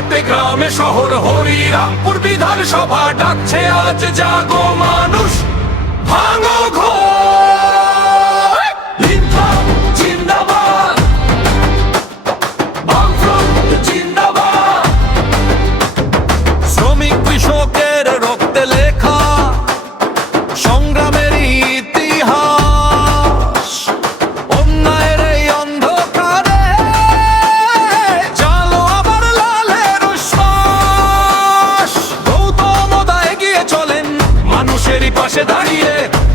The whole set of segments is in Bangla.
ঘাটে গ্রামে শহর হরিরামপুর বিধানসভা ডাকছে আজ জাগো মানুষ ভাঙো ঘর। লিন্থন জিন্দাবাদ, বামফ্রন্ট জিন্দাবাদ। শ্রমিক কৃষকের রক্তে লেখা সংগ্রামের ইতিহাস, অন্যায়ের এই অন্ধকারে জালো আবার লালের শ্বাস। গৌতম দা এগিয়ে চলেন মানুষেরই পাশে দাঁড়িয়ে,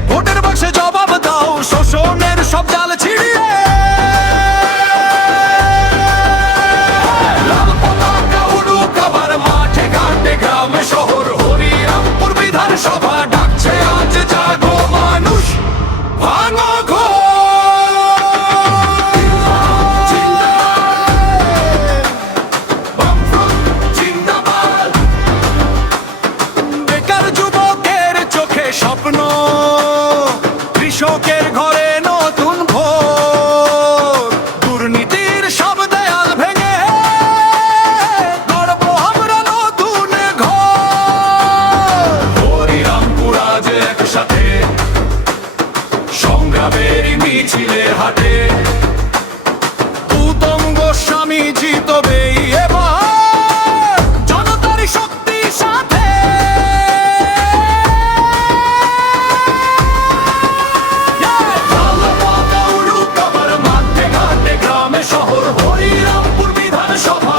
ভোটের বাক্সে জবাব দাও শোষণের সব জাল ছিড়িয়ে। লাল পতাকা উড়ুক আবার মাঠে ঘাটে গ্রামে শহর হরিরামপুর বিধানসভা ডাকছে আজ জাগো মানুষ ভাঙো ঘর। বামফ্রন্ট জিন্দাবাদ। বেকার যুবকের চোখে স্বপ্ন, কৃষকের ঘরে নতুন ভোর। দুর্নীতির সব দেয়াল ভেঙে গড়ব আমরা নতুন ঘর। হরিরামপুর আজ একসাথে সংগ্রামের মিছিলে হাটে, গৌতম গোস্বামী জিতবেই এবার জনতার শক্তির সাথে। লাল পতাকা উড়ুক আবার মাঠে ঘাটে গ্রামে শহর হরিরামপুর বিধানসভা